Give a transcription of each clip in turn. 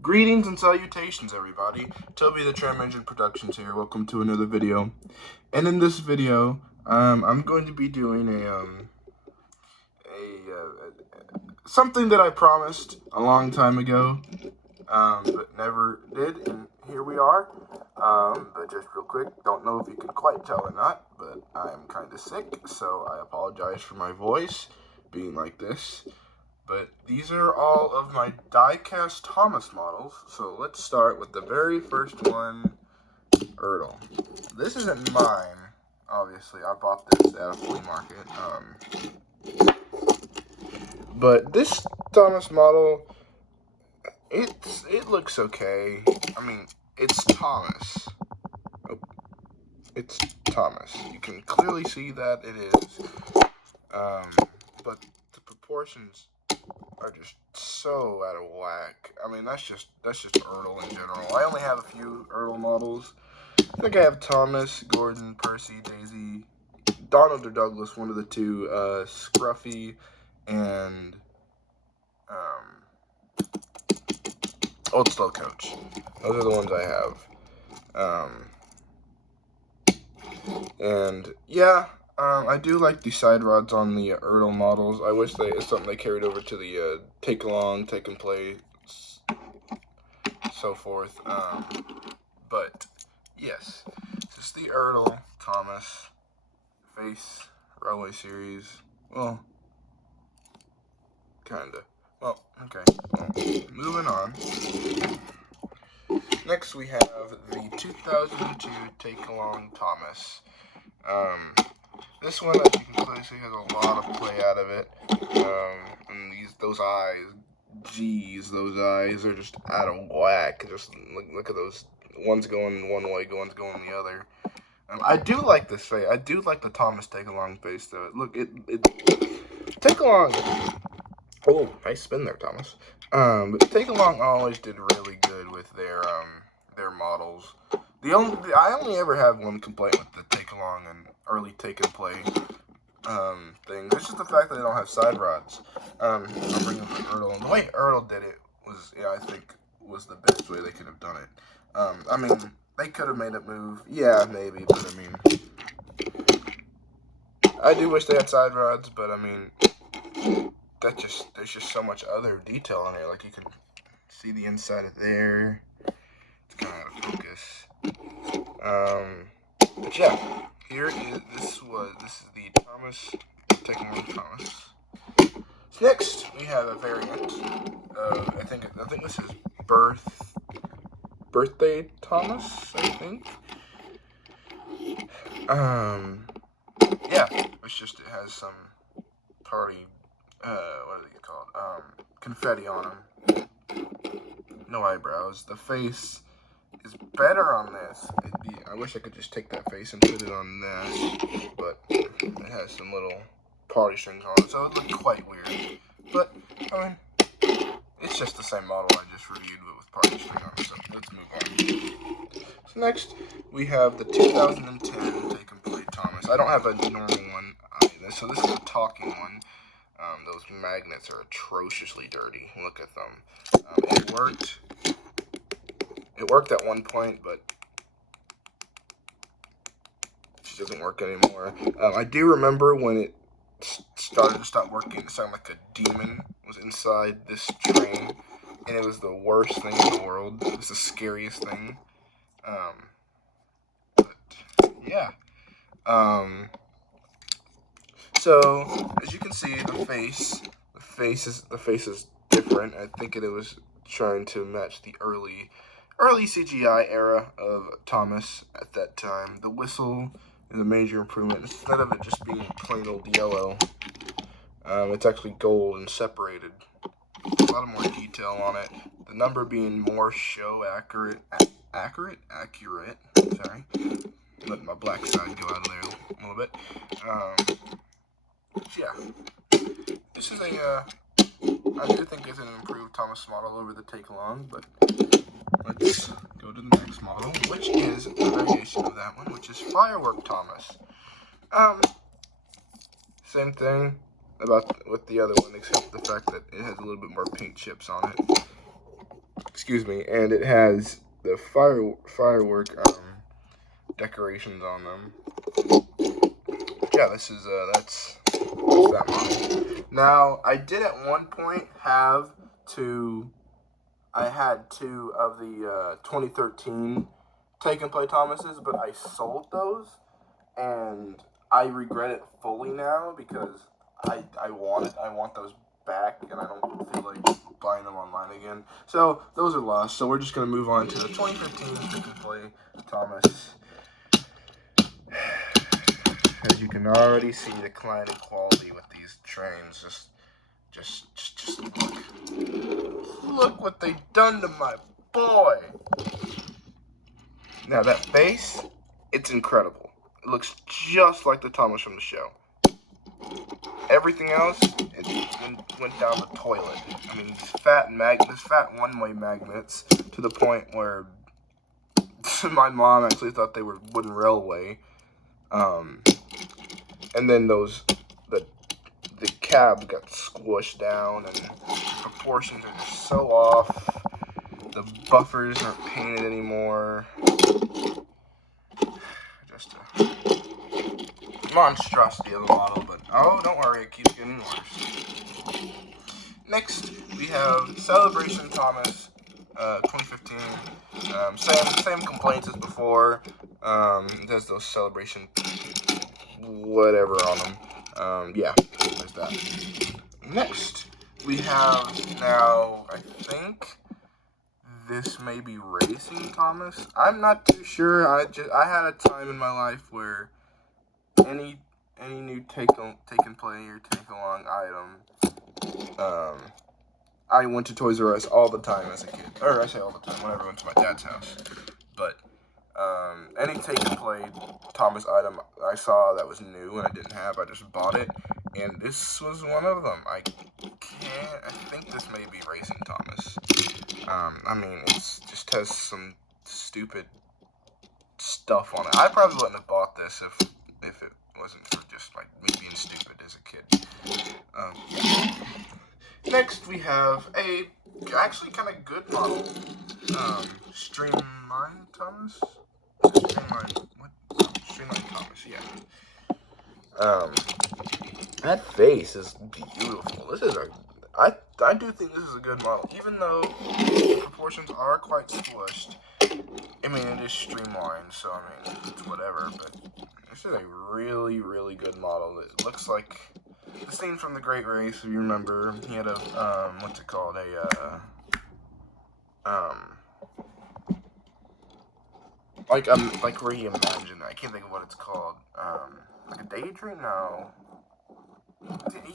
Greetings and salutations, everybody. Toby the Tram Engine Productions here. Welcome to another video. And in this video, I'm going to be doing something that I promised a long time ago, but never did. And here we are. But just real quick, don't know if you can quite tell or not, but I'm kind of sick, so I apologize for my voice being like this. But these are all of my die-cast Thomas models. So let's start with the very first one, Ertl. This isn't mine, obviously. I bought this at a flea market. But this Thomas model, it looks okay. I mean, it's Thomas. Oh, it's Thomas. You can clearly see that it is. But the proportions are just so out of whack. I mean, that's just Ertl in general. I only have a few Ertl models. I think I have Thomas, Gordon, Percy, Daisy, Donald or Douglas, one of the two, Scruffy, and Old Slow Coach. Those are the ones I have. And yeah, I do like the side rods on the Ertl models. I wish it's something they carried over to the Take Along, Take and Play, so forth. But yes, this is the Ertl Thomas Face Railway Series. Well, kinda. Well, okay. Well, moving on. Next we have the 2002 Take Along Thomas. This one, as you can clearly see, has a lot of play out of it. And those eyes, geez, those eyes are just out of whack. Just look at those. One's going one way, one's going the other. I do like this face. I do like the Thomas Take Along face, though. Look, it Take Along. Oh, nice spin there, Thomas. But Take Along always did really good with their models. I only ever have one complaint with the Take Along and early Take and Play things. It's just the fact that they don't have side rods. I'll bring up Ertl. And the way Ertl did it was, I think, was the best way they could have done it. I mean, they could have made it move. Yeah, maybe, but I mean, I do wish they had side rods, but I mean, there's just so much other detail on here. Like, you can see the inside of there. It's kind of out of focus. But yeah, this is the Thomas, Take Along Thomas. So next, we have a variant. I think this is Birthday Thomas, I think. Yeah, it has some party, what are they called? Confetti on them. No eyebrows. The face is better on this. I wish I could just take that face and put it on this, but it has some little party strings on it, so it looked quite weird. But, I mean, it's just the same model I just reviewed, but with party string on it, so let's move on. So next, we have the 2010 Take and Play Thomas. I don't have a normal one either, so this is a talking one. Those magnets are atrociously dirty. Look at them. It worked. It worked at one point, but it doesn't work anymore. I do remember when it started to stop working, it sounded like a demon was inside this train, and it was the worst thing in the world. It was the scariest thing. But yeah. So as you can see, the face is different. I think it was trying to match the early CGI era of Thomas at that time. The whistle is a major improvement. Instead of it just being plain old yellow, it's actually gold and separated. A lot of more detail on it. The number being more show accurate. Sorry, let my black side go out of there a little bit. Yeah, this is I do think it's an improved Thomas model over the Take Along, but let's go to the next model, which is a variation of that one, which is Firework Thomas. Same thing with the other one, except the fact that it has a little bit more paint chips on it. excuse me, and it has the firework decorations on them. Yeah, this is that's that model. Now, I did at one point have two. I had two of the 2013 Take and Play Thomases, but I sold those, and I regret it fully now because I want those back, and I don't feel like buying them online again. So those are lost. So we're just gonna move on to the 2015 Take and Play Thomas. As you can already see, declining quality with these trains. Just look. Look what they done to my boy. Now that face, it's incredible. It looks just like the Thomas from the show. Everything else, it went down the toilet. I mean, these fat one-way magnets to the point where my mom actually thought they were wooden railway. And then the cab got squished down, and proportions are just so off. The buffers aren't painted anymore. Just a monstrosity of a model, but oh, don't worry, it keeps getting worse. Next, we have Celebration Thomas 2015. Same complaints as before. It has those Celebration whatever on them. Yeah, there's that. Next, we have now, I think this may be Racing Thomas. I'm not too sure. I had a time in my life where any new take and play or take along item, I went to Toys R Us all the time as a kid. Or I say all the time, whenever I went to my dad's house. But any take and play Thomas item I saw that was new and I didn't have, I just bought it. And this was one of them. I think this may be Racing Thomas. I mean, it just has some stupid stuff on it. I probably wouldn't have bought this if it wasn't for just like me being stupid as a kid. Yeah. Next, we have a actually kind of good model, Streamline Thomas. Streamline Thomas, yeah. That face is beautiful. This is I do think this is a good model, even though the proportions are quite squished. I mean, it is streamlined, so I mean, it's whatever, but this is a really, really good model. It looks like the scene from The Great Race, if you remember. He had a, what's it called, like reimagined. I can't think of what it's called. Like a daydream? No.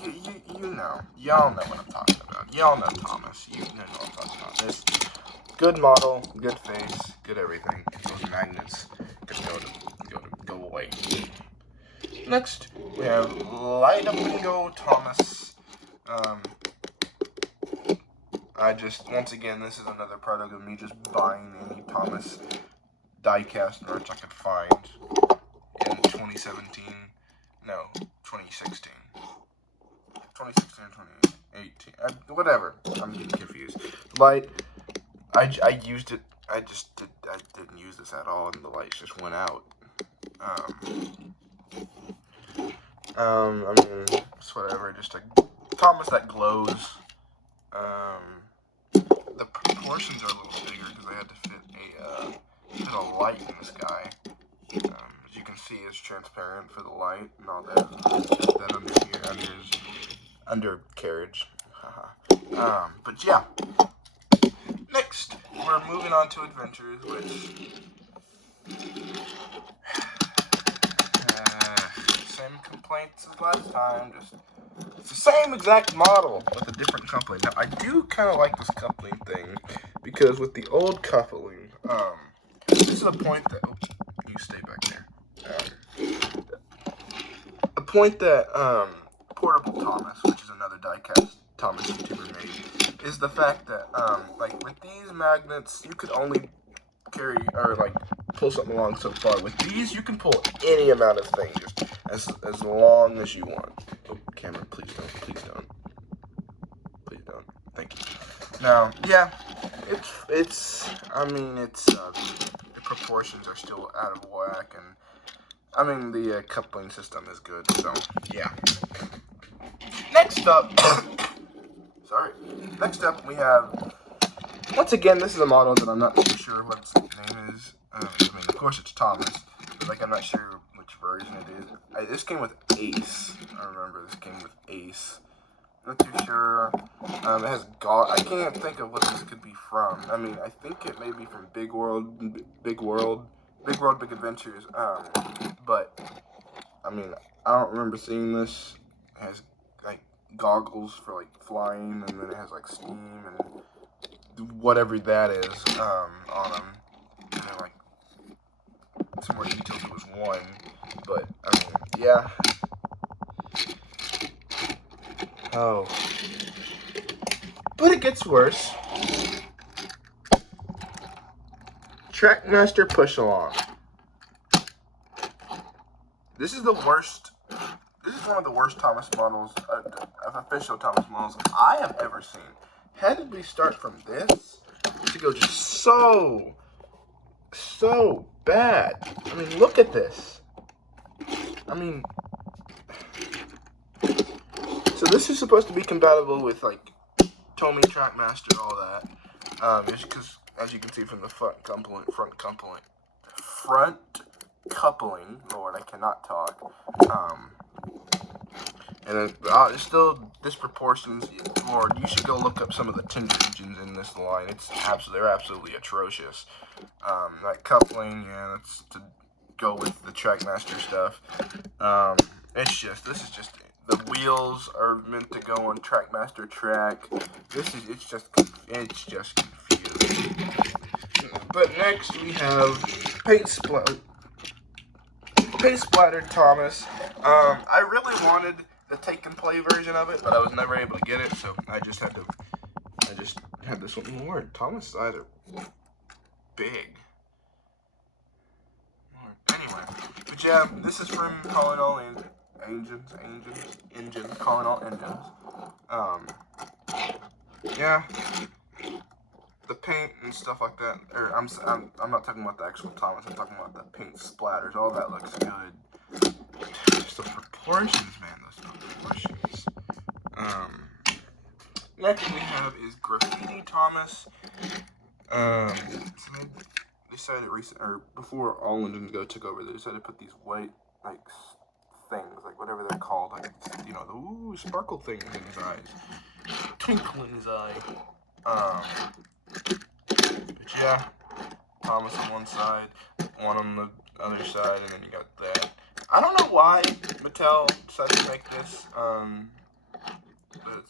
You know. Y'all know what I'm talking about. Y'all know Thomas. You know what I'm talking about. This good model, good face, good everything. Those magnets could go away. Next, we have Light Up and Go Thomas. Once again, this is another product of me just buying any Thomas diecast merch I could find in 2017. No, 2016. 2016 or 2018. Whatever. I'm getting confused. Light, I used it. I didn't use this at all, and the lights just went out. I mean, it's whatever. Just a Thomas that glows. The proportions are a little bigger because I had to fit a light in this guy. As you can see, it's transparent for the light and all that. That under here, under his undercarriage. But yeah. Next, we're moving on to Adventures, which same complaints as last time. It's the same exact model with a different coupling. Now, I do kind of like this coupling thing because with the old coupling, this is a point that you stay back there. A point that Portable Thomas, which is another diecast Thomas YouTuber made, is the fact that like with these magnets, you could only carry or like pull something along so far. With these, you can pull any amount of things just as long as you want. Oh, camera, please don't. Thank you. Now, yeah, the proportions are still out of whack, and I mean the coupling system is good. So yeah. Next up, Next up we have, once again, this is a model that I'm not too sure what its name is. I mean, of course it's Thomas, but like I'm not sure which version it is. This came with Ace. I remember this came with Ace. Not too sure. It has I can't think of what this could be from. I mean, I think it may be from Big World, Big Adventures. But I mean, I don't remember seeing this. It has like goggles for like flying, and then it has like steam and whatever that is on them. And then like some more details. It was one, but I mean, yeah. Oh. But it gets worse. Trackmaster Push Along. This is the worst. This is one of the worst Thomas models, of official Thomas models I have ever seen. How did we start from this to go just so bad? I mean, look at this. I mean, so this is supposed to be compatible with like Tomy, Trackmaster, all that. Just because, as you can see from the front coupling. Lord, I cannot talk. And then it's still disproportions. Lord, you should go look up some of the Tinder engines in this line. They're absolutely atrocious. That coupling, yeah, that's to go with the Trackmaster stuff. This is just. The wheels are meant to go on Trackmaster track. It's just confusing. But next we have Paint Splattered Thomas. I really wanted the take and play version of it, but I was never able to get it, so I just had this one. Lord, Thomas' eyes are big. Anyway, but yeah, this is from Calling All Engines. Yeah, the paint and stuff like that. I'm not talking about the actual Thomas. I'm talking about the paint splatters. All that looks good. Just the proportions, man. Those proportions. Next we have is Graffiti Thomas. So they decided before All Engines Go took over, they decided to put these white things, like whatever they're called, like the sparkle things in his eyes, twinkle in his eye. But yeah, Thomas on one side, one on the other side, and then you got that. I don't know why Mattel decided to make this. But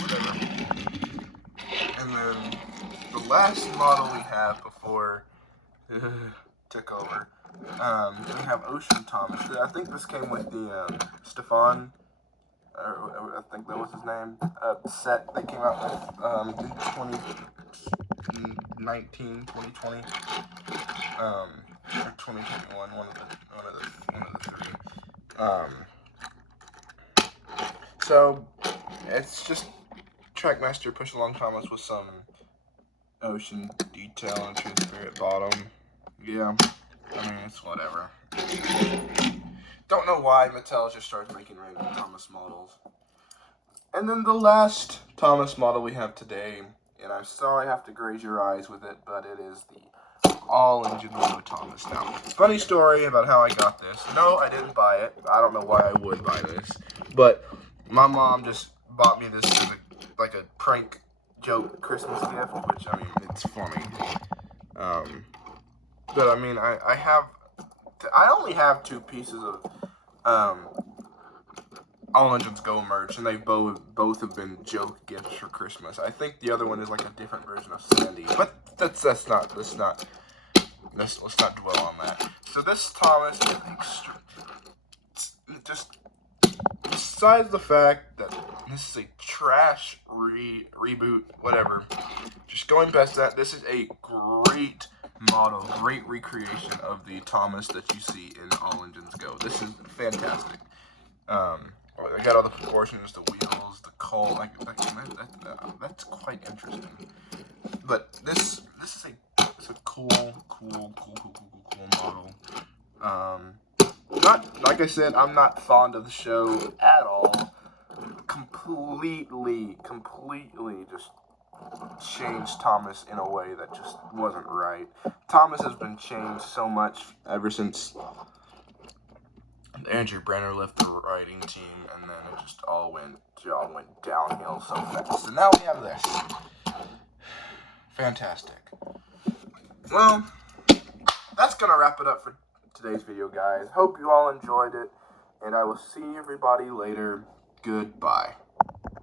whatever. And then the last model we have before took over. We have Ocean Thomas. I think this came with the Stefan, or I think that was his name, set they came out with in 2019, 2020, or 2021, one of the three. So it's just Trackmaster Push Along Thomas with some ocean detail and transparent bottom. Yeah, I mean, it's whatever. Don't know why Mattel just starts making random Thomas models. And then the last Thomas model we have today, and I'm sorry I have to graze your eyes with it, but it is the All Engine Go Thomas. Now, funny story about how I got this. No, I didn't buy it. I don't know why I would buy this, but my mom just bought me this as like a prank joke Christmas gift, which, I mean, it's funny. But I mean, I only have 2 pieces of All Engines Go merch, and they both have been joke gifts for Christmas. I think the other one is like a different version of Sandy, but let's not dwell on that. So this Thomas is just besides the fact that this is a trash reboot, whatever. Just going past that, this is a great model, great recreation of the Thomas that you see in All Engines Go. This is fantastic. I got all the proportions, the wheels, the coal. That's quite interesting. But this is a cool model. Not like I said, I'm not fond of the show at all. Completely just changed Thomas in a way that just wasn't right. Thomas has been changed so much ever since Andrew Brenner left the writing team, and then it just all went downhill so fast. And now we have this. Fantastic. Well, that's gonna wrap it up for today's video, guys. Hope you all enjoyed it, and I will see everybody later. Goodbye.